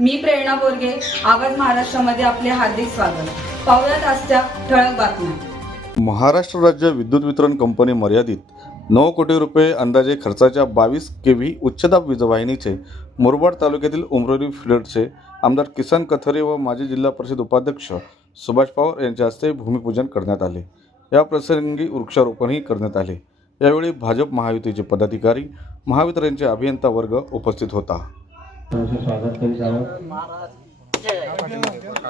मी प्रेरणा बोरगे, आवाज महाराष्ट्रामध्ये आपले हार्दिक स्वागत. पाहुयात आजच्या ठळक बातम्या. महाराष्ट्र राज्य विद्युत वितरण कंपनी मर्यादित 9 कोटी रुपये अंदाजे खर्चाच्या 22 केव्ही उच्चदाब वीजवाहिनीचे मुरबाड तालुक्यातील उमरोली फिडरचे आमदार किसन कथरे व माजी जिल्हा परिषद उपाध्यक्ष सुभाष पवार यांच्या हस्ते भूमिपूजन करण्यात आले. या प्रसंगी वृक्षारोपणही करण्यात आले. यावेळी भाजप महायुतीचे पदाधिकारी, महावितरणचे अभियंता वर्ग उपस्थित होता. स्वागत करीत आहोत.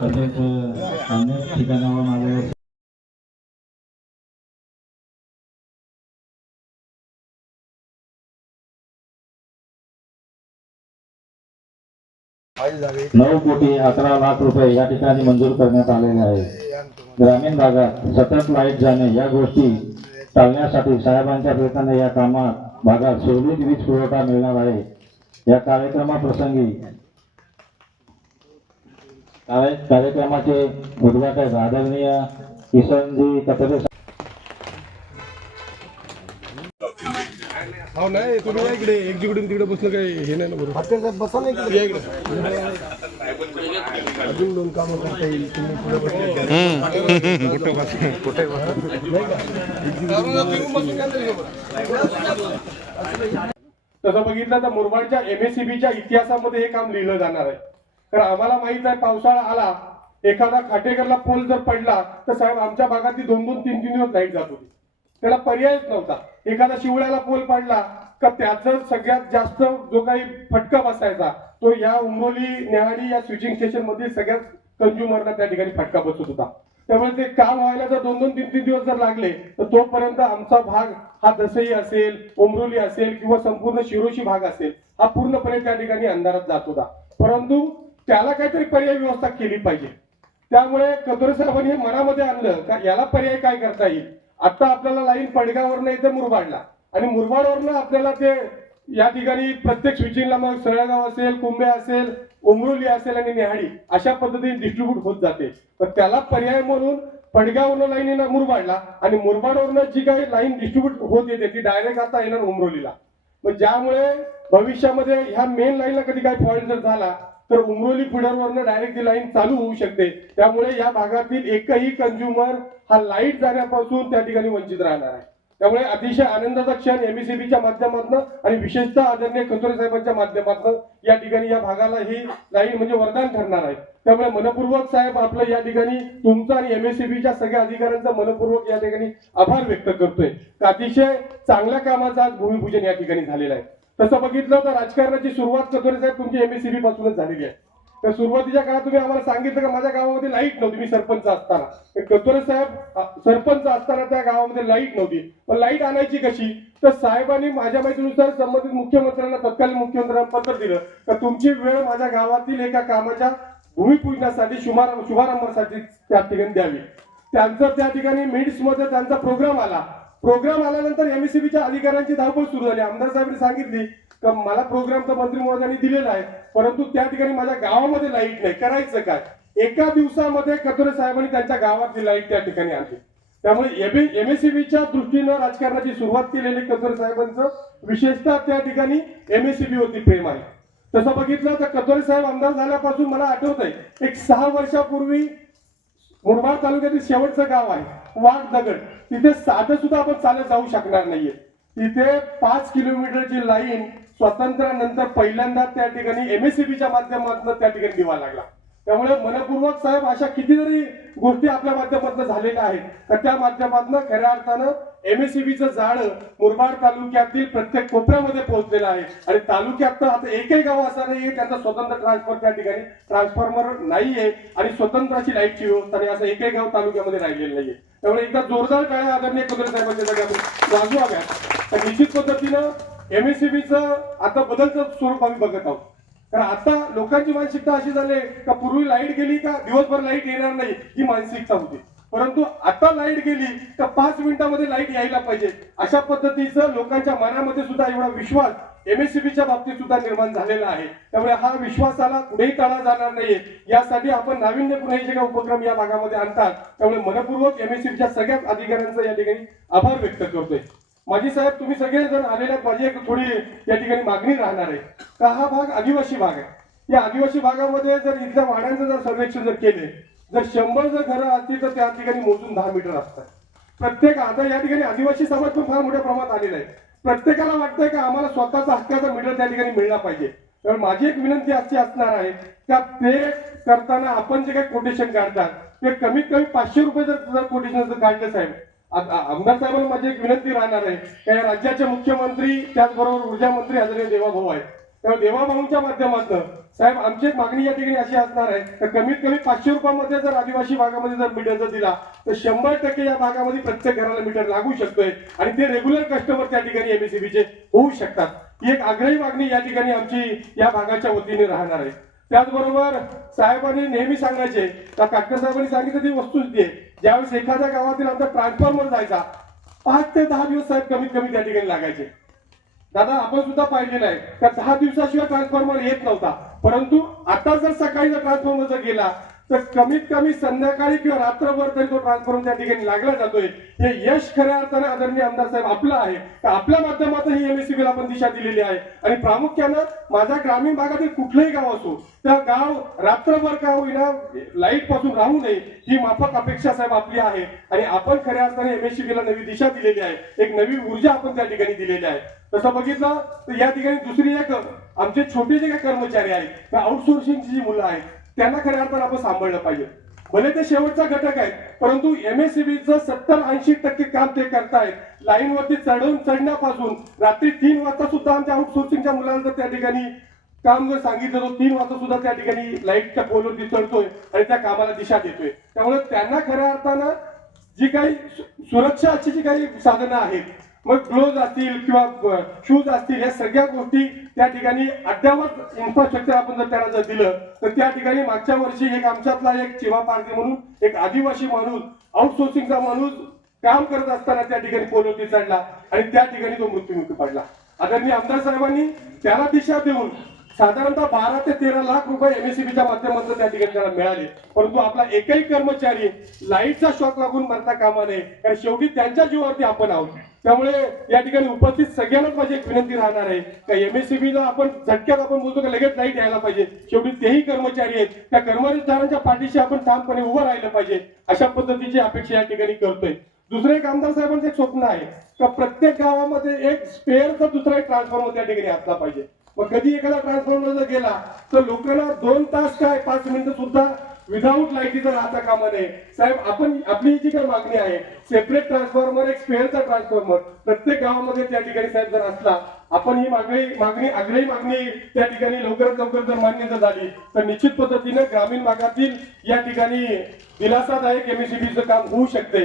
तसेच अनेक ठिकाणावर आलेले 9 कोटी 11 लाख रुपये या ठिकाणी मंजूर करण्यात आलेले आहे. ग्रामीण भागात सतत लाईट जाणे या गोष्टी टाळण्यासाठी साहेबांच्या प्रयत्नाने या कामात भागात सुरळीत वीज पुरवठा मिळणार आहे. या कार्यक्रमाप्रसंगी कार्यक्रमाचे उद्घाटक आदरणीय किसनजी कथरे हो नाही तुम्ही या इकडे एक जिकडून तिकडे बसलं काय हे नाही ना बरोबर बसा नाही या इकडे अजून 2 कामं करता येईल. तुम्ही पुढे तसं बघितलं तर मुरबाडच्या MSCBच्या इतिहासामध्ये हे काम लिहिलं जाणार आहे. कारण आम्हाला माहित आहे पावसाळा आला, एखादा खाटेकरला पोल जर पडला तर साहेब आमच्या भागातली 2-2, 3-3 दिवस लाईट जात होती. त्याला पर्यायच नव्हता. एखादा शिवळ्याला पोल पडला का त्याचा सगळ्यात जास्त जो काही फटका बसायचा तो या उमरोली नेहाडी या स्विचिंग स्टेशन मधील सगळ्यात कंझ्युमरला त्या ठिकाणी फटका बसत होता. त्यामुळे ते काम व्हायला जर 2-2, 3-3 दिवस जर लागले तर तोपर्यंत आमचा भाग हा दसई असेल, उमरोली असेल किंवा संपूर्ण शिरोशी भाग असेल हा पूर्णपणे त्या ठिकाणी अंधारात जात होता. परंतु त्याला काहीतरी पर्याय व्यवस्था केली पाहिजे. त्यामुळे कथोरे साहेबांनी हे मनामध्ये आणलं का याला पर्याय काय करता येईल. आता आपल्याला लाईन पडगावरनं येते मुरबाडला आणि मुरबाडवरनं आपल्याला ते या ठिकाणी प्रत्येक स्विचिंगला मग सळगाव असेल, कुंभे असेल, उमरोली असेल आणि नेहाडी अशा पद्धतीने डिस्ट्रीब्यूट होत जाते. तर त्याला पर्याय म्हणून पडगाववरनं लाईन येणार मुरबाडला आणि मुरबाडवरनं जी काही लाईन डिस्ट्रीब्यूट होत येते ती डायरेक्ट आता येणार उमरोलीला. मग ज्यामुळे भविष्यामध्ये ह्या मेन लाईनला कधी काही फॉल्ट जर झाला तर उमरोली फिडरवरनं डायरेक्ट ती लाईन चालू होऊ शकते. त्यामुळे या भागातील एकही कंझ्युमर हा लाईट जाण्यापासून त्या ठिकाणी वंचित राहणार आहे. त्यामुळे अतिशय आनंदाचा क्षण MSCBच्या माध्यमातून आणि विशेषतः आदरणीय कथोरे साहेबांच्या माध्यमातून या ठिकाणी या भागाला ही लाईन म्हणजे वरदान ठरणार आहे. त्यामुळे मनपूर्वक साहेब आपलं या ठिकाणी तुमचा आणि MSCBच्या सगळ्या अधिकाऱ्यांचा मनपूर्वक या ठिकाणी आभार व्यक्त करतोय. अतिशय चांगल्या कामाचं आज भूमिपूजन या ठिकाणी झालेलं आहे. तसं बघितलं तर राजकारणाची सुरुवात कथोरे साहेब तुमची MSCB पासूनच झालेली आहे. तर सुरुवातीच्या काळात तुम्ही आम्हाला सांगितलं का माझ्या गावामध्ये लाईट नव्हती. मी सरपंच असताना, कथोरे साहेब सरपंच असताना त्या गावामध्ये लाईट नव्हती. पण लाईट आणायची कशी तर साहेबांनी माझ्या माहितीनुसार संबंधित मुख्यमंत्र्यांना तत्कालीन मुख्यमंत्र्यांना पत्र दिलं तर तुमची वेळ माझ्या गावातील एका कामाच्या भूमिपूजनासाठी शुभारंभासाठी त्या ठिकाणी द्यावी. त्यांचा त्या ठिकाणी मिड्स मध्ये त्यांचा प्रोग्राम आल्यानंतर MSCBच्या अधिकाऱ्यांची धावपळ सुरू झाली. आमदार साहेबांनी सांगितली का मला प्रोग्राम तर मंत्री महोदयांनी दिलेला आहे परंतु त्या ठिकाणी माझ्या गावामध्ये लाईट नाही, करायचं काय. एका दिवसामध्ये कथोरे साहेबांनी त्यांच्या गावातली लाईट त्या ठिकाणी आणली. त्यामुळे MSCBच्या दृष्टीनं राजकारणाची सुरुवात केलेली कथोरे साहेबांचं विशेषतः त्या ठिकाणी MSCB वरती प्रेम आहे. तसं बघितलं तर कथोरे साहेब आमदार झाल्यापासून मला आठवत आहे एक 6 वर्षापूर्वी मुरबाड तालुक्यातील शेवटचं गाव आहे वाघ दगड, तिथे साधं सुद्धा आपण चालत जाऊ शकणार नाहीये. तिथे 5 किलोमीटरची लाईन स्वातंत्र्यानंतर पहिल्यांदा त्या ठिकाणी MSCBच्या माध्यमातून त्या ठिकाणी दिवा लागला. त्यामुळे मनपूर्वक साहेब अशा कितीतरी गोष्टी आपल्या माध्यमातून झालेल्या आहेत तर त्या माध्यमातून खऱ्या अर्थानं MSCBचं जाळं मुरबाड तालुक्यातील प्रत्येक कोपऱ्यामध्ये पोहोचलेलं आहे. आणि तालुक्यात तर आता एकही गाव असा नाहीये त्यांचा स्वतंत्र ट्रान्सफर त्या ठिकाणी ट्रान्सफॉर्मर नाहीये आणि स्वतंत्राची लाईटची व्यवस्था नाही असं एकही गाव तालुक्यामध्ये राहिलेलं नाहीये. त्यामुळे एकदा जोरदार टाळ्या आदरणीय कथोरे साहेबांच्या जागा वाजवाव्यात. तर निश्चित पद्धतीनं MSCBचं आता बदलचं स्वरूप आम्ही बघत आहोत. कारण आता लोकांची मानसिकता अशी झाली का पूर्वी लाईट गेली का दिवसभर लाईट येणार नाही ही मानसिकता होती. परंतु आता लाईट गेली तर 5 मिनिटांमध्ये लाईट यायला पाहिजे अशा पद्धतीचं लोकांच्या मनामध्ये सुद्धा एवढा विश्वास MSCBच्या बाबतीत सुद्धा निर्माण झालेला आहे. त्यामुळे हा विश्वासाला कुठेही तडा जाणार नाहीये यासाठी आपण नाविन्यपूर्ण हे जे काही उपक्रम या भागामध्ये आणतात त्यामुळे मनपूर्वक MSCBच्या सगळ्याच अधिकाऱ्यांचा या ठिकाणी आभार व्यक्त करतोय. माझी साहेब तुम्ही सगळेजण आलेल्या माझी एक थोडी या ठिकाणी मागणी राहणार आहे का हा भाग आदिवासी भाग आहे. या आदिवासी भागामध्ये जर इथल्या वाड्यांचं जर सर्वेक्षण जर केले, जर 100 जर घरं असतील तर त्या ठिकाणी मोजून 10 मीटर असतात. प्रत्येक आता या ठिकाणी आदिवासी समाज पण फार मोठ्या प्रमाणात आलेला आहे. प्रत्येकाला वाटतंय की आम्हाला स्वतःचा हक्काचा मीटर त्या ठिकाणी मिळला पाहिजे. तर माझी एक विनंती अशी असणार आहे का ते करताना आपण जे काही कोटेशन काढतात ते कमीत कमी 500 रुपये जर कोटेशन जर काढलं साहेब, आमदार साहेबांना माझी एक विनंती राहणार आहे की या राज्याचे मुख्यमंत्री त्याचबरोबर ऊर्जा मंत्री आदरणीय देवाभाऊ आहेत. त्यामुळे देवाभाऊंच्या माध्यमातून साहेब आमची एक मागणी या ठिकाणी अशी असणार आहे तर कमीत कमी 500 रुपयामध्ये जर आदिवासी भागामध्ये जर मीटर जर दिला तर 100% या भागामध्ये प्रत्येक घराला मीटर लागू शकतोय आणि ते रेग्युलर कस्टमर त्या ठिकाणी एमएससीबीचे होऊ शकतात. ही एक आग्रही मागणी या ठिकाणी आमची या भागाच्या वतीने राहणार आहे. त्याचबरोबर साहेबांनी नेहमी सांगायचे का काटकर साहेबांनी सांगितलं ती वस्तुस्थिती आहे, ज्यावेळेस एखाद्या गावातील आमचा ट्रान्सफॉर्मर जायचा 5 ते 10 दिवस साहेब कमीत कमी त्या ठिकाणी लागायचे. दादा आपण सुद्धा पाहिलेलं आहे त्या 10 दिवसाशिवाय ट्रान्सफॉर्मर येत नव्हता. परंतु आता जर सकाळी जर ट्रान्सफॉर्मर जर गेला तर कमीत कमी संध्याकाळी किंवा रात्रभर तरी तो ट्रान्सफॉर्मर त्या ठिकाणी लागला जातोय. हे यश खऱ्या अर्थाने आदरणीय आमदार साहेब आपलं आहे. आपल्या माध्यमातून ही एमएससीबीला आपण दिशा दिलेली आहे आणि प्रामुख्यानं माझ्या ग्रामीण भागातील कुठलंही गाव असो त्या गाव रात्रभर का होईना लाईट पासून राहू नये ही माफक अपेक्षा साहेब आपली आहे आणि आपण खऱ्या अर्थाने एमएससीबीला नवी दिशा दिलेली आहे, एक नवी ऊर्जा आपण त्या ठिकाणी दिलेली आहे. तसं बघितलं तर या ठिकाणी दुसरी एक आमचे छोटे जे काही कर्मचारी आहेत आउटसोर्सिंगची जी मुलं आहेत त्यांना खऱ्या अर्थानं आपण सांभाळलं पाहिजे. भले ते शेवटचा घटक आहे परंतु एमएससीबीचं 70-80% काम ते करतायत. लाईनवरती चढण्यापासून रात्री 3 वाजता सुद्धा आमच्या आउटसोर्सिंगच्या मुलांना जर त्या ठिकाणी काम जर सांगितलं तर 3 वाजता सुद्धा त्या ठिकाणी लाईटच्या पोलवरती चढतोय आणि त्या कामाला दिशा देतोय. त्यामुळे त्यांना खऱ्या अर्थानं जी काही सुरक्षाची जी काही साधनं आहेत मग ग्लोव्ज असतील किंवा शूज असतील या सगळ्या गोष्टी त्या ठिकाणी अद्यावत इन्फ्रास्ट्रक्चर आपण जर त्यांना जर दिलं तर त्या ठिकाणी मागच्या वर्षी एक आमच्यातला एक चिवा पारधी म्हणून एक आदिवासी माणूस आउटसोर्सिंगचा माणूस काम करत असताना त्या ठिकाणी पोलवरती चढला आणि त्या ठिकाणी तो मृत्युमुखी पडला. आदरणीय आमदार साहेबांनी त्याला दिशा देऊन साधारणतः 12 ते 13 लाख रुपये एमएससीबीच्या माध्यमातून त्या ठिकाणी त्याला मिळाले. परंतु आपला एकही कर्मचारी लाईटचा शॉक लागून मरता कामा नये कारण शेवटी त्यांच्या जीवावरती आपण आहोत. त्यामुळे या ठिकाणी उपस्थित सगळ्यांनाच माझी एक विनंती राहणार आहे का एमएससीबीला आपण झटक्यात आपण बोलतो का लगेच लाईट यायला पाहिजे. शेवटी तेही कर्मचारी आहेत, त्या कर्मचाऱ्यांच्या पाठीशी आपण ठामपणे उभं राहिलं पाहिजे अशा पद्धतीची अपेक्षा या ठिकाणी करतोय. दुसरं एक आमदार साहेबांचं एक स्वप्न आहे का प्रत्येक गावामध्ये एक स्पेअरचा दुसरा एक ट्रान्सफॉर्मर त्या ठिकाणी असला पाहिजे. मग कधी एखादा ट्रान्सफॉर्मर जर गेला तर लोकांना 2 तास काय 5 मिनिटं सुद्धा विदाऊट लाईटीचं राहता कामा नये. साहेब आपण आपली जी काही मागणी आहे सेपरेट ट्रान्सफॉर्मर एक स्पेअरचा ट्रान्सफॉर्मर प्रत्येक गावामध्ये त्या ठिकाणी साहेब जर असला आपण ही मागणी आग्रही मागणी त्या ठिकाणी लवकरात लवकर जर मान्य जर झाली तर निश्चित पद्धतीने ग्रामीण भागातील या ठिकाणी दिलासादायक एमएससीबीचं काम होऊ शकते.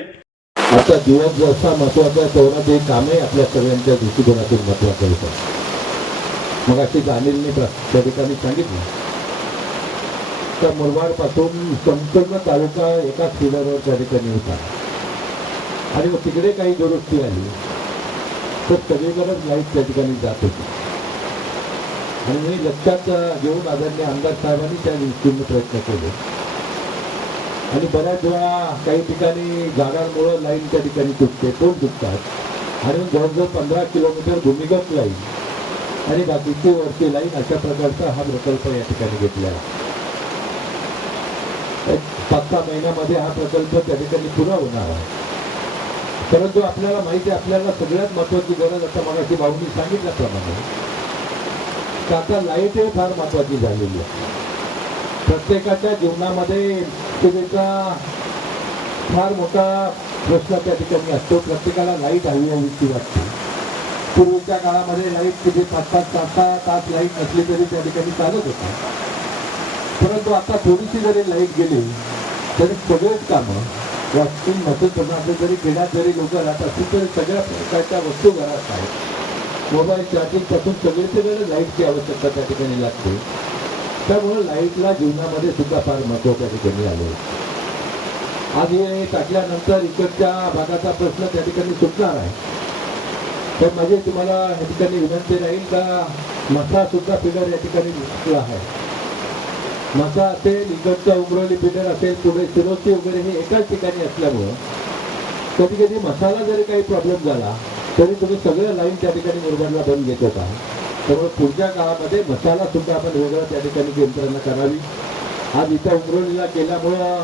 आता दिवस जसा महत्वाचा आहे तेवढा ते कामही आपल्या सगळ्यांच्या दृष्टिकोनातून महत्वाचं होतं. मग अशी अनिलने त्या ठिकाणी सांगितलं तर मुरबाड पासून संपूर्ण तालुका एकाच फिडरवर त्या ठिकाणी होता आणि मग तिकडे काही दुरुस्ती आली तर सगळीकडेच लाईट त्या ठिकाणी जात होती आणि मी लक्षात घेऊन आदरणीय आमदार साहेबांनी त्या दृष्टीने प्रयत्न केले आणि बऱ्याच वेळा काही ठिकाणी झाडांमुळे लाईन त्या ठिकाणी तुटते, पोल तुटतात आणि जवळजवळ 15 किलोमीटर भूमिगत लाईन आणि बाकीची वरची लाईन अशा प्रकारचा हा प्रकल्प या ठिकाणी घेतला आहे. 5-6 महिन्यामध्ये हा प्रकल्प त्या ठिकाणी पुरा होणार आहे. परंतु आपल्याला माहिती आहे आपल्याला सगळ्यात महत्वाची गरज आता मगाशी भाऊंनी सांगितल्याप्रमाणे आता लाईट हे फार महत्वाची झालेली आहे. प्रत्येकाच्या जीवनामध्ये त्याचा फार मोठा प्रश्न त्या ठिकाणी असतो. प्रत्येकाला लाईट हवी हवीची वाटते. पूर्वीच्या काळामध्ये लाईट किती 5-6 तास लाईट नसली तरी त्या ठिकाणी चालत होता. परंतु आता थोडीशी जरी लाईट गेली तरी सगळेच कामं वॉशिंग मशीन असले तरी खेड्यात जरी लोक राहत असतील तरी सगळ्या प्रकारच्या वस्तू घरात आहेत. मोबाईल चार्जिंग पासून सगळीकडे लाईटची आवश्यकता त्या ठिकाणी लागते. त्यामुळे लाईटला जीवनामध्ये सुद्धा फार महत्व त्या ठिकाणी आले. आज हे टाकल्यानंतर इकडच्या भागाचा प्रश्न त्या ठिकाणी सुटणार आहे. तर माझी तुम्हाला या ठिकाणी विनंती राहील का मसा सुद्धा फिडर या ठिकाणी दिसला आहे. मसा असेल, इकडचा उमरोली फिडर असेल, पुढे सिरोसी वगैरे हे एकाच ठिकाणी असल्यामुळं कधी कधी मसाला जरी काही प्रॉब्लेम झाला तरी तुम्ही सगळं लाईन त्या ठिकाणी मुरबाडला बंद घेत होता. त्यामुळे पुढच्या काळामध्ये मसाला सुद्धा आपण वेगळं त्या ठिकाणी यंत्रणा करावी. आज इथं उमरोलीला केल्यामुळं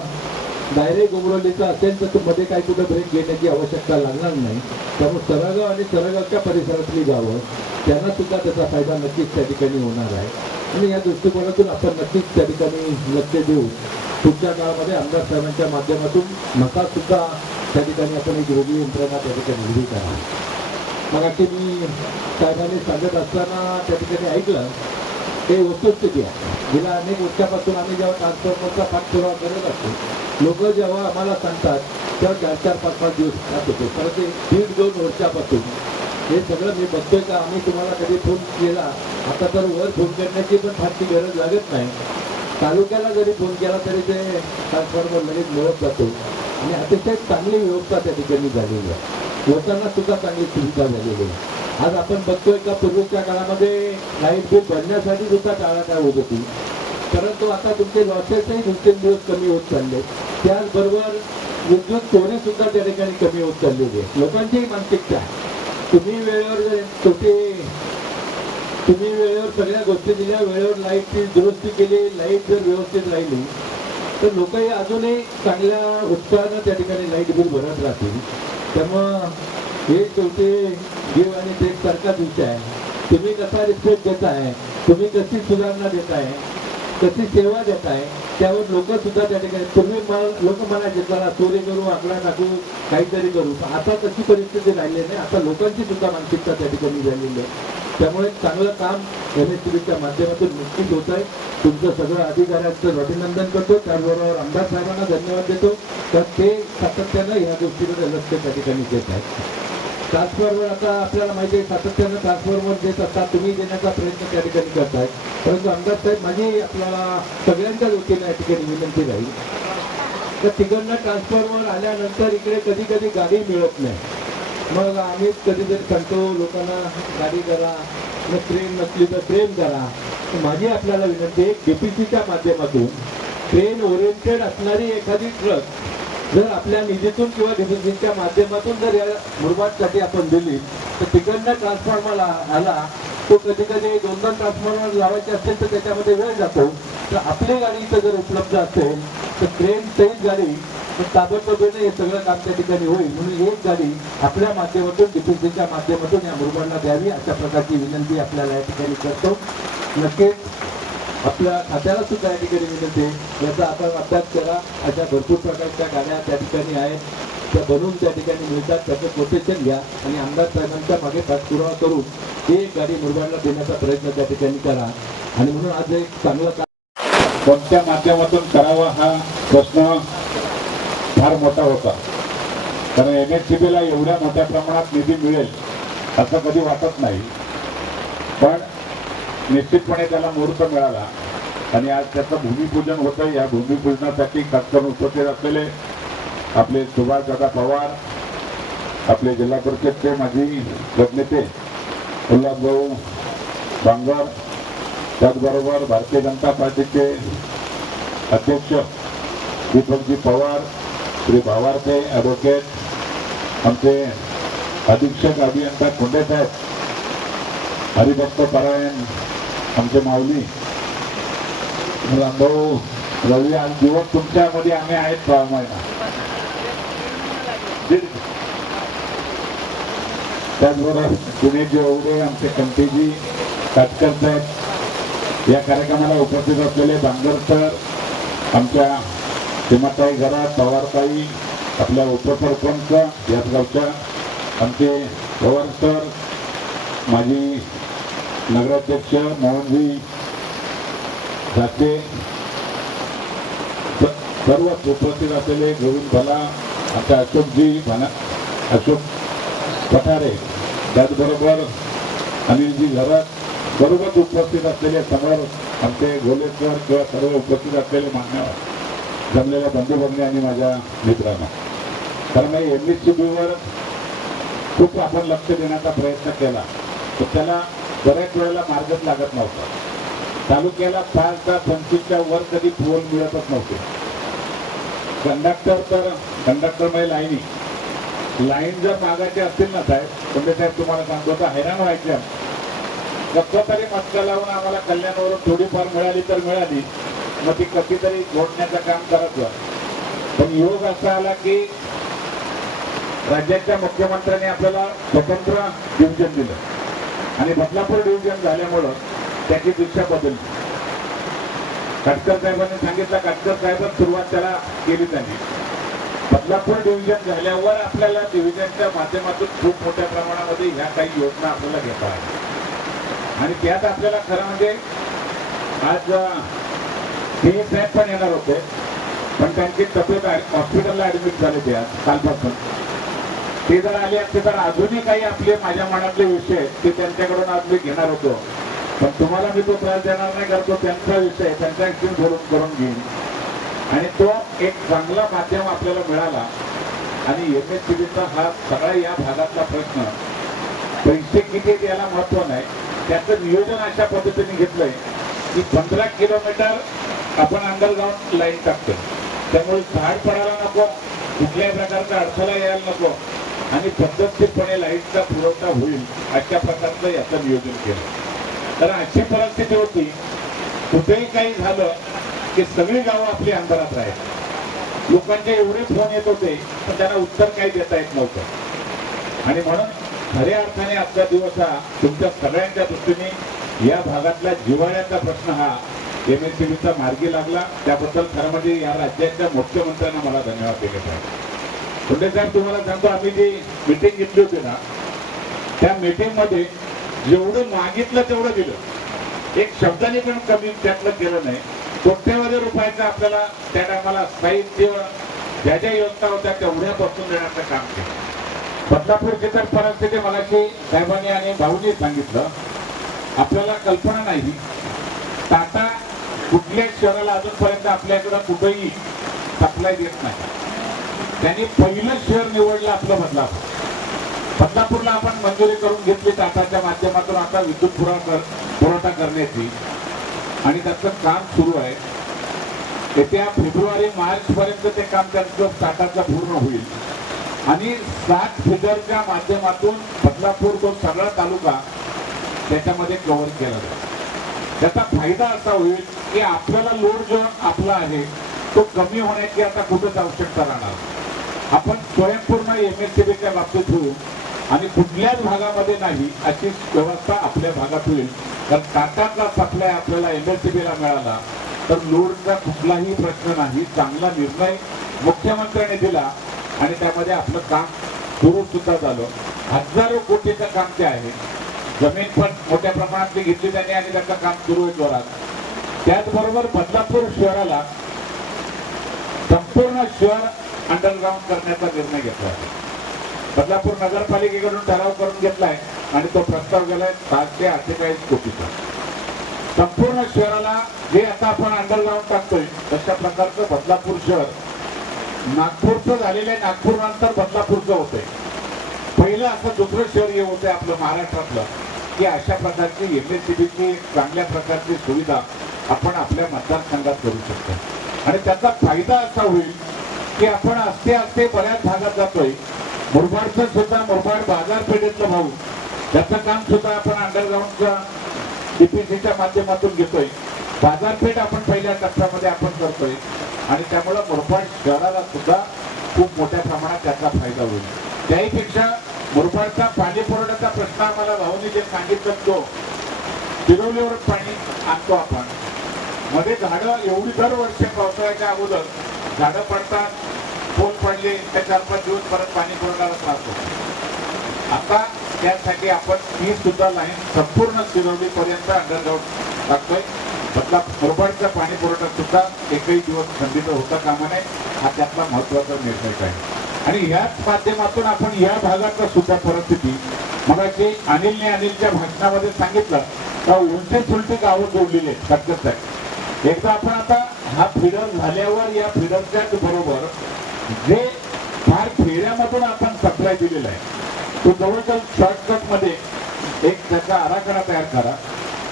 डायरेक्ट उमरोलीचा असेल तर मध्ये काही कुठं ब्रेक घेण्याची आवश्यकता लागणार नाही. त्यामुळे सरगाव आणि सरगावच्या परिसरातली गावं त्यांना सुद्धा त्याचा फायदा नक्कीच त्या ठिकाणी होणार आहे. आणि या दृष्टिकोनातून आपण नक्कीच त्या ठिकाणी लक्ष देऊ. पुढच्या काळामध्ये आमदार साहेबांच्या माध्यमातून मका सुद्धा त्या ठिकाणी आपण एक वेगळी यंत्रणा त्या ठिकाणी उभी करा. मग की मी साहेबांनी सांगत असताना त्या ठिकाणी ऐकलं ते वस्तुस्थिती आहे. गेल्या अनेक वर्षापासून आम्ही जेव्हा ट्रान्सफॉर्मरचा पाठपुरावा करत असतो, लोक जेव्हा आम्हाला सांगतात तेव्हा 4-5 दिवस जात होते. परत ते 1.5-2 वर्षापासून हे सगळं मी बघतोय का आम्ही तुम्हाला कधी फोन केला, आता तर वर फोन करण्याची पण फारशी गरज लागत नाही. तालुक्याला जरी फोन केला तरी ते ट्रान्सफॉर्मर लगेच मिळत जातो. आणि अतिशय चांगली व्यवस्था त्या ठिकाणी झालेली आहे. लोकांना सुद्धा चांगली सुविधा झालेली आहे. आज आपण बघतोय का पूर्वीच्या काळामध्ये लाईट बिल भरण्यासाठी सुद्धा टाळाटाळ होत होती, परंतु आता तुमचे लॉसेसही दिवसेंदिवस कमी होत चालले. त्याचबरोबर विद्युत चोरी सुद्धा त्या ठिकाणी कमी होत चाललेली आहे. लोकांचीही मानसिकता आहे. तुम्ही वेळेवर सगळ्या गोष्टी दिल्या, वेळेवर लाईटची दुरुस्ती केली, लाईट जर व्यवस्थित राहिली तर लोकही अजूनही चांगल्या उत्साहानं त्या ठिकाणी लाईट बिल भरत राहतील. त्यामुळं हे शेवटी जीव आणि टेक सारखाच विषय आहे. तुम्ही कसा रिस्पेक्ट देताय, तुम्ही कशी सुधारणा देताय, कशी सेवा देताय, त्यावर लोक सुद्धा त्या ठिकाणी पूर्वी लोक म्हणायचे चला चोरी करू, आकडा टाकू, काहीतरी करू. आता तशी परिस्थिती राहिली नाही. आता लोकांची सुद्धा मानसिकता त्या ठिकाणी झालेली आहे. त्यामुळे चांगलं काम MSCBच्या माध्यमातून नक्कीच होत आहे. तुमचं सगळं अधिकाऱ्यांचं अभिनंदन करतो. त्याचबरोबर आमदार साहेबांना धन्यवाद देतो, तर ते सातत्यानं या गोष्टीकडे लक्ष त्या ठिकाणी देत आहेत. ट्रान्सफॉर्मर आता आपल्याला माहिती आहे, सातत्यानं ट्रान्सफॉर्मर देत असतात, तुम्ही देण्याचा प्रयत्न त्या ठिकाणी करताय. परंतु आमदार साहेब, माझी आपल्याला सगळ्यांच्या वतीनं या ठिकाणी विनंती राहील, तर तिकडनं ट्रान्सफॉर्मर आल्यानंतर इकडे कधी कधी गाडी मिळत नाही. मग आम्ही कधीतरी सांगतो लोकांना गाडी करा, मग ट्रेन नसली तर ट्रेन करा. माझी आपल्याला विनंती आहे, DPCच्या माध्यमातून ट्रेन ओरिएंटेड असणारी एखादी ट्रक जर आपल्या निधीतून किंवा DPCच्या माध्यमातून जर या मुरबाडसाठी आपण दिली तर तिकडनं ट्रान्सफॉर्मर आला, तो कधी कधी 2-2 ट्रान्सफॉर्मर लावायचे असेल तर त्याच्यामध्ये वेळ जातो. तर आपली गाडी इथं जर उपलब्ध असेल तर ट्रेन सहित गाडी ताबडतोबीने हे सगळं काम त्या ठिकाणी होईल. म्हणून एक गाडी आपल्या माध्यमातून DPCच्या माध्यमातून या मुरबाडला द्यावी, अशा प्रकारची विनंती आपल्याला या ठिकाणी करतो. नक्कीच आपल्या खात्याला सुद्धा या ठिकाणी विनंती आहे, याचा आपण अभ्यास करा. अशा भरपूर प्रकारच्या गाड्या त्या ठिकाणी आहेत, त्या बनवून त्या ठिकाणी मिळतात. त्याचं कोटेशन घ्या आणि आमदार साहेबांच्या मागे पाठपुरावा करून ही एक गाडी मुरबाडला देण्याचा प्रयत्न त्या ठिकाणी करा. आणि म्हणून आज एक चांगलं काम कोणत्या माध्यमातून करावा हा प्रश्न फार मोठा होता. कारण MSCBला एवढ्या मोठ्या प्रमाणात निधी मिळेल असं कधी वाटत नाही, पण निश्चितपणे त्याला मुहूर्त मिळाला आणि आज त्याचं भूमिपूजन होतं. या भूमिपूजनासाठी खास करून उपस्थित असलेले आपले सुभाषदादा पवार, आपले जिल्हा परिषदचे माजी गटनेते उल्हासभाऊ बांगर, त्याचबरोबर भारतीय जनता पार्टीचे अध्यक्ष दीपकजी पवार, श्री भावारते ॲडव्होकेट, आमचे अधीक्षक अभियंता कोंडे साहेब, हरिभक्त परायण आमचे माऊली, भाऊ रवी, आज दिवस तुमच्यामध्ये आम्ही आहेत. 6 महिना त्याचबरोबर पुणे जेवढे आमचे कंटेजी काटकर साहेब, या कार्यक्रमाला उपस्थित असलेले बांगर सर, आमच्या सीमाताई घरात, पवारताई, आपल्या उपसरपंच याच गावच्या आमचे पवार सर, माजी नगराध्यक्ष मोहनजी झाके, सर्व उपस्थित असलेले गोविंद भला, आमच्या अशोक पठारे, त्याचबरोबर अनिलजी घरात, बरोबर उपस्थित असलेले समोर आमचे गोलेश्वर किंवा सर्व उपस्थित असलेले मान्यवर, जमलेल्या बंधू भगिनी आणि माझ्या मित्रांना. कारण MSCBवर खूप आपण लक्ष देण्याचा प्रयत्न केला, तर त्याला बऱ्याच वेळेला मार्गच लागत नव्हता. तालुक्याला 5-10-25च्या वर कधी पोल मिळतच नव्हते. कंडक्टर म्हणजे लाईन जर मागायचे असतील ना साहेब, म्हणजे साहेब तुम्हाला सांगतो तर हैराण व्हायचे. कसं तरी मटका लावून आम्हाला कल्याणावरून थोडीफार मिळाली तर मिळाली, मग ती कशी तरी जोडण्याचं काम करायचं. पण योग असा आला की राज्याच्या मुख्यमंत्र्यांनी आपल्याला स्वतंत्र डिव्हिजन दिलं आणि बदलापूर डिव्हिजन झाल्यामुळं त्याची दिशा बदलली. काटकर साहेबांनी सांगितलं, काटकर साहेबांनी सुरुवात त्याला केली त्यांनी. बदलापूर डिव्हिजन झाल्यावर आपल्याला डिव्हिजनच्या माध्यमातून खूप मोठ्या प्रमाणामध्ये ह्या काही योजना आपल्याला घेता आल्या आणि त्यात आपल्याला खरं म्हणजे आज ते साहेब पण येणार होते, पण त्यांची तब्येत हॉस्पिटलला ऍडमिट झाले ते आज कालपासून. ते जर आले असते तर अजूनही काही आपले माझ्या मनातले विषय ते त्यांच्याकडून आज मी घेणार होतो, पण तुम्हाला मी तो त्रास देणार नाही, करतो त्यांचा विषय त्यांच्याशी बोलून करून घेईन. आणि तो एक चांगला माध्यम आपल्याला मिळाला आणि MSCBचा हा सगळा या भागातला प्रश्न, पैसे किती द्यायला महत्व नाही, त्याचं नियोजन अशा पद्धतीने घेतलंय की 15 किलोमीटर आपण अंडरग्राऊंड लाईन टाकतो, त्यामुळे झाड पडायला नको, कुठल्याही प्रकारचा अडथळा यायला नको आणि पद्धतशीरपणे लाईटचा पुरवठा होईल अशा प्रकारचं याचं नियोजन केलं. तर अशी परिस्थिती होती, कुठेही काही झालं की सगळी गावं आपली अंधारात राहील. लोकांचे एवढे फोन येत होते पण त्यांना उत्तर काही देता येत नव्हतं आणि म्हणून खऱ्या अर्थाने आजचा दिवस हा तुमच्या सगळ्यांच्या दृष्टीने या भागातला जिव्हाळ्याचा प्रश्न हा MSCBचा मार्गी लागला. त्याबद्दल खरं म्हणजे या राज्याच्या मुख्यमंत्र्यांना मला धन्यवाद दिले पाहिजे. पुंडे साहेब, तुम्हाला सांगतो, आम्ही जी मीटिंग घेतली होती ना, त्या मीटिंग मध्ये जेवढं मागितलं तेवढं दिलं, एक शब्दाने पण कमी त्यातलं केलं नाही. कोट्यवधी रुपयाचं आपल्याला त्या टायमाला साहित्य ज्या ज्या योजना होत्या तेवढ्या बसून देण्याचं काम केलं. बदलापूरची तर परिस्थिती मगाशी साहेबांनी आणि भाऊनी सांगितलं, आपल्याला कल्पना नाही टाटा कुठल्याच शहराला अजूनपर्यंत आपल्याकडं कुठेही सप्लाय देत नाही. त्यांनी पहिलं शहर निवडलं आपलं बदलापूर. बदलापूरला आपण मंजुरी करून घेतली टाटाच्या माध्यमातून आता विद्युत पुरवठा करण्याची आणि त्याचं काम सुरू आहे. येत्या फेब्रुवारी-मार्च पर्यंत ते काम त्यांचं टाटाचं पूर्ण होईल आणि 60 फीडरच्या माध्यमातून बदलापूर तो सगळा तालुका त्याच्यामध्ये कव्हर केला जाईल. त्याचा फायदा असा होईल की आपल्याला लोड जो आपला आहे तो कमी होण्याची आता कुठेच आवश्यकता राहणार. आपण स्वयंपूर्ण MSCBच्या बाबतीत होऊ आणि कुठल्याच भागामध्ये नाही अशी व्यवस्था आपल्या भागात होईल. कारण टाटाचा सप्लाय आपल्याला MSCBला मिळाला तर लोडचा कुठलाही प्रश्न नाही. चांगला निर्णय मुख्यमंत्र्यांनी दिला आणि त्यामध्ये आपलं काम सुरू सुद्धा झालं. हजारो कोटीचं काम ते आहे. जमीन पण मोठ्या प्रमाणातली घेतली त्यांनी आणि त्याचं काम सुरू आहे जोरात. त्याचबरोबर बदलापूर शहराला संपूर्ण शहर अंडरग्राऊंड करण्याचा निर्णय घेतला. बदलापूर नगरपालिकेकडून ठराव करून घेतलाय आणि तो प्रस्ताव गेलाय 748 कोटीचा. संपूर्ण शहराला जे आता आपण अंडरग्राऊंड टाकतोय तशा प्रकारचं बदलापूर शहर नागपूरचं झालेलं आहे. नागपूर नंतर बदलापूरचं होतंय. पहिलं असं दुसरं शहर हे होतंय आपलं महाराष्ट्रातलं की अशा प्रकारची MSCBची चांगल्या प्रकारची सुविधा आपण आपल्या मतदारसंघात करू शकतो आणि त्याचा फायदा असा होईल की आपण असते बऱ्याच भागात जातोय. मुरबाडचं सुद्धा मुरबाड बाजारपेठेतलं भाऊ त्याचं काम सुद्धा आपण अंडरग्राऊंडच्या DPCच्या माध्यमातून घेतोय. बाजारपेठ आपण पहिल्या टप्प्यामध्ये आपण करतोय आणि त्यामुळे मुरबाड शहराला सुद्धा खूप मोठ्या प्रमाणात त्याचा फायदा होईल. त्याहीपेक्षा मुरबाडचा पाणी पुरवठ्याचा प्रश्न आम्हाला भाऊनी जे सांगितलं तो फिरवल्यावर पाणी आणतो आपण. मध्ये झाडं एवढी दरवर्षी पावसाळ्याच्या अगोदर झाडं पडतात, पोल पडले त्या 4-5 दिवस परत पाणी पुरवठाला त्रास होतो. आता त्यासाठी आपण ही सुद्धा लाईन संपूर्ण शिरवलीपर्यंत अंडरग्राऊंड टाकतोय. बदला मुरबाडचा पाणी पुरवठा सुद्धा एकही दिवस खंडित होता कामा नये हा त्यातला महत्वाचा निर्णय आहे. आणि ह्याच माध्यमातून आपण या भागातला सुद्धा परिस्थिती मगाशी अनिलच्या भाषणामध्ये सांगितलं का उलटे सुलटी गावं जोडलेली आहेत सतत आहे. एकदा आपण आता हा फिडर झाल्यावर या फिडरच्या बरोबर जे फार फेऱ्यामधून आपण सप्लाय दिलेला आहे तो जवळजवळ शॉर्टकट मध्ये एक त्याचा आराखडा तयार करा.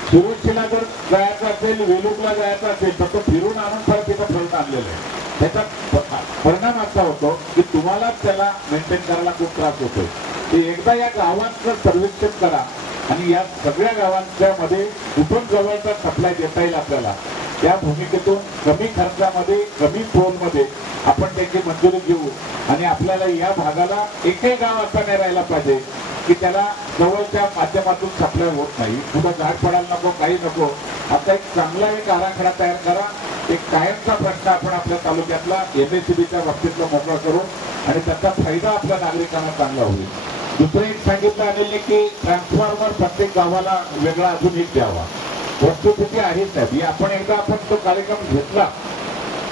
सुरुचीला जर जायचं असेल, वेलूकला जायचं असेल तर तो फिरून आणून परत तिथं फिरून आणलेलं आहे. त्याचा परिणाम असा होतो की की तुम्हालाच त्याला मेंटेन करायला खूप त्रास होतोय. ते एकदा या गावांचं सर्वेक्षण करा आणि या सगळ्या गावांच्या मध्ये कुठून जवळचा सप्लाय देता येईल आपल्याला, त्या भूमिकेतून कमी खर्चामध्ये कमी पोलमध्ये आपण त्याची मंजुरी घेऊ. आणि आपल्याला या भागाला एकही गाव असा नाही राहिला पाहिजे की त्याला जवळच्या माध्यमातून सप्लाय होत नाही. कुठं झाड पडायला नको, काही नको. आता एक चांगला एक आराखडा तयार करा. एक कायमचा प्रश्न आपण आपल्या तालुक्यातला MSCBच्या बाबतीतला मोकळा करू आणि त्याचा फायदा आपल्या नागरिकांना चांगला होईल. दुसरं एक सांगितलं आलेले की ट्रान्सफॉर्मर प्रत्येक गावाला वेगळा अजून एक द्यावा. वस्तुस्थिती आहे साहेब, आपण तो कार्यक्रम घेतला,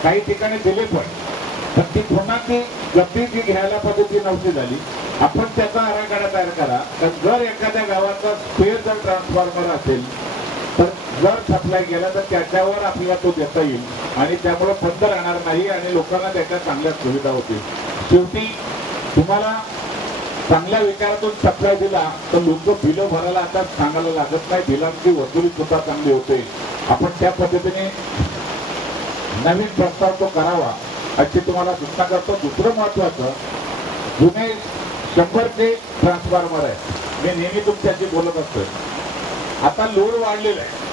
काही ठिकाणी दिले पण ती पुन्हा ती गती जी घ्यायला पद्धती नव्हती झाली. आपण त्याचा आराखडा तयार करा. तर जर एखाद्या गावाचा स्पेअर जर ट्रान्सफॉर्मर असेल तर जर सप्लाय केला तर त्याच्यावर आपल्याला तो देता येईल आणि त्यामुळे बंद राहणार नाही आणि लोकांना त्याच्या चांगल्या सुविधा होतील. शेवटी तुम्हाला चांगल्या विचारातून सप्लाय दिला तर लोक बिलं भरायला आता सांगायला लागत नाही. बिलांची वसुली सुद्धा चांगली होते. आपण त्या पद्धतीने नवीन प्रस्ताव तो करावा अशी तुम्हाला सूचना करतो. दुसरं महत्वाचं, जुने 100चे ट्रान्सफॉर्मर आहे. मी नेहमी तुमच्याशी बोलत असतो. आता लोड वाढलेला आहे,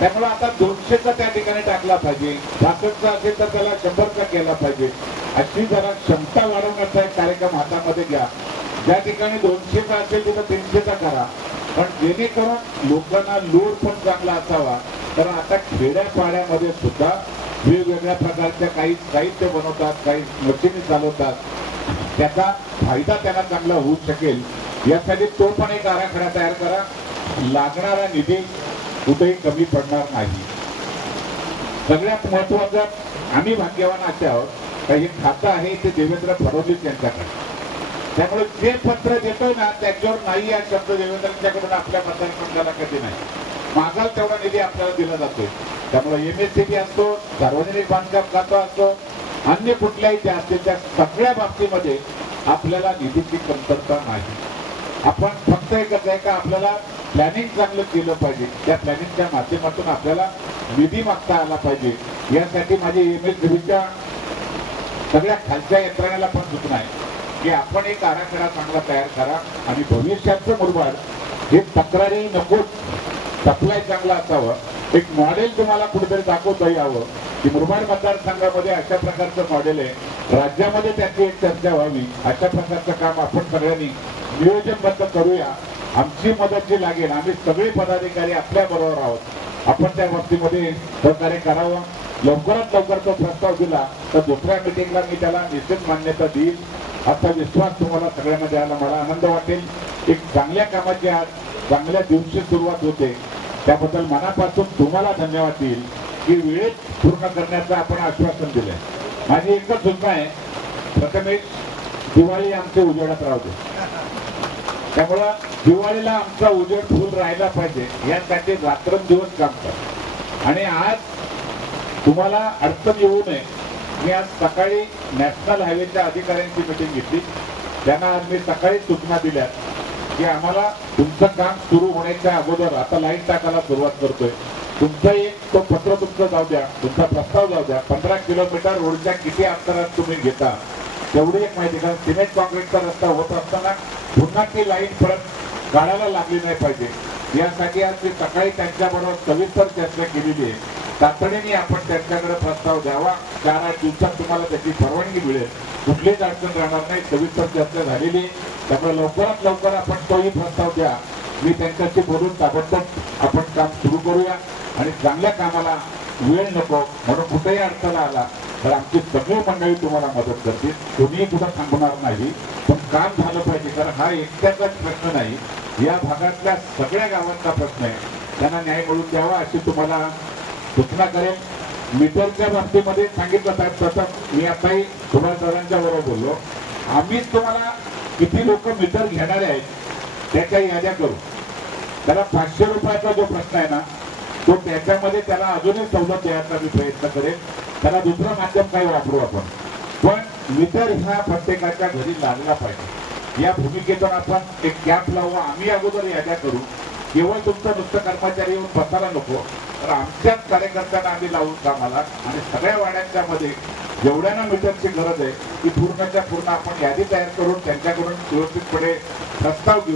त्यामुळे आता 200चा त्या ठिकाणी टाकला पाहिजे. 65चा असेल तर त्याला 100चा केला पाहिजे. अशी जरा क्षमता वाढवण्याचा एक कार्यक्रम हातामध्ये घ्या. ज्या ठिकाणी 200चा असेल तिथं 300चा करा, पण जेणेकरून लोकांना लोड पण चांगला असावा. कारण आता खेड्यापाड्यामध्ये सुद्धा वेगवेगळ्या प्रकारच्या काही साहित्य बनवतात, काही मशिनी चालवतात. त्याचा फायदा त्यांना चांगला होऊ शकेल यासाठी तो पण एक आराखडा तयार करा. लागणारा निधी कुठेही कमी पडणार नाही. सगळ्यात महत्वाचं, आम्ही भाग्यवान असे आहोत का हे खातं आहे ते देवेंद्र फडणवीस यांच्याकडे. त्यामुळे जे पत्र देतो ना त्याच्यावर नाही या शब्द देवेंद्रांच्याकडून आपल्या मतदारसंघाला कधी नाही. मागाल तेवढा निधी आपल्याला दिला जातोय. त्यामुळे MSCB असतो, सार्वजनिक बांधकाम खातं असतो, अन्य कुठल्याही ज्या असतील त्या सगळ्या बाबतीमध्ये आपल्याला निधीची कमतरता नाही. आपण फक्त एकच आहे का आपल्याला प्लॅनिंग चांगलं केलं पाहिजे. त्या प्लॅनिंगच्या माध्यमातून आपल्याला निधी मागता आला पाहिजे. यासाठी माझी MSCBच्या सगळ्या खालच्या यंत्रणेला पण सूचना आहे की आपण एक आराखडा चांगला तयार करा आणि भविष्याचं मुरबाड हे तक्रारी नको, सप्लाय चांगला असावं. एक मॉडेल तुम्हाला कुठेतरी दाखवता यावं की मुरबाड मतदारसंघामध्ये अशा प्रकारचं मॉडेल आहे, राज्यामध्ये त्याची एक चर्चा व्हावी. अशा प्रकारचं काम आपण सगळ्यांनी नियोजनबद्ध करूया. आमची मदत जी लागेल, आम्ही सगळे पदाधिकारी आपल्या बरोबर आहोत, आपण त्या बाबतीमध्ये सहकार्य करावं. लवकरात लवकर तो प्रस्ताव दिला तर दुसऱ्या मिटिंगला मी त्याला निश्चित मान्यता देईल असा विश्वास तुम्हाला सगळ्यांना द्यायला मला आनंद वाटेल. एक चांगल्या कामाची आज चांगल्या दिवशी सुरुवात होते, त्याबद्दल मनापासून तुम्हाला धन्यवाद देईल की वेळेत पूर्ण करण्याचं आपण आश्वासन दिलंय. माझी एकच सूचना आहे, प्रथमेश दिवाळी आमच्या उजेडात राहते, त्यामुळं दिवाळीला आमचा उजेड फुल राहिला पाहिजे यासाठी रात्रंदिवस काम करतो. आणि आज तुम्हाला अडचण येऊ नये, मी आज सकाळी नॅशनल हायवेच्या अधिकाऱ्यांची मीटिंग घेतली. त्यांना आज मी सकाळी सूचना दिल्या की आम्हाला तुमचं काम सुरू होण्याच्या अगोदर आता लाईन टाकायला सुरुवात करतोय. तुमचं एक तो पत्र तुमचं जाऊ द्या, तुमचा प्रस्ताव जाऊ द्या. 15 किलोमीटर रोडच्या किती अंतरात तुम्ही घेता तेवढी एक माहिती. कारण सिमेंट कॉन्क्रीटचा रस्ता होत असताना पुन्हा ती लाईन परत काढायला लागली नाही पाहिजे. यासाठी आज मी सकाळी त्यांच्याबरोबर सविस्तर चर्चा केलेली आहे. तातडीने आपण त्यांच्याकडे प्रस्ताव द्यावा. 4-8 दिवसात तुम्हाला त्याची परवानगी मिळेल, कुठलीच अडचण राहणार नाही. सविस्तर चर्चा झालेली, त्यामुळे लवकरात लवकर आपण तोही प्रस्ताव द्या. मी त्यांच्याशी बोलून ताबडतोब आपण काम सुरू करूया आणि चांगल्या कामाला वेळ नको म्हणून कुठेही अडचण आला तर आमची सगळी मंडळी तुम्हाला मदत करतील. कोणीही कुठं थांबणार नाही, पण काम झालं पाहिजे. कारण हा एकट्याचाच प्रश्न नाही, या भागातल्या सगळ्या गावांचा प्रश्न आहे. त्यांना न्याय मिळवून द्यावा अशी तुम्हाला सूचना करेन. मीटरच्या बाबतीमध्ये सांगितलं साहेब, तसं मी आताही सुभाषदादांच्या बरोबर बोललो. आम्हीच तुम्हाला किती लोक मीटर घेणारे आहेत त्याच्या याद्या करू. त्याला 500 रुपयाचा जो प्रश्न आहे ना तो त्याच्यामध्ये त्याला अजूनही सवलत द्यायचा मी प्रयत्न करेन. त्याला दुसरं माध्यम काही वापरू आपण, पण मीटर हा प्रत्येकाच्या घरी लागला पाहिजे. या भूमिकेतून आपण एक कॅम्प लावू. आम्ही अगोदर याद्या करू केवळ तुमचं नुसतं कर्मचारी येऊन बसायला नको, तर आमच्याच कार्यकर्त्यांना आम्ही लावून कामाला आणि सगळ्या वाड्यांच्या मध्ये जेवढ्यांना मीटरची गरज आहे ती पूर्णच्या पूर्ण आपण यादी तयार करून त्यांच्याकडून व्यवस्थितपणे प्रस्ताव घेऊ.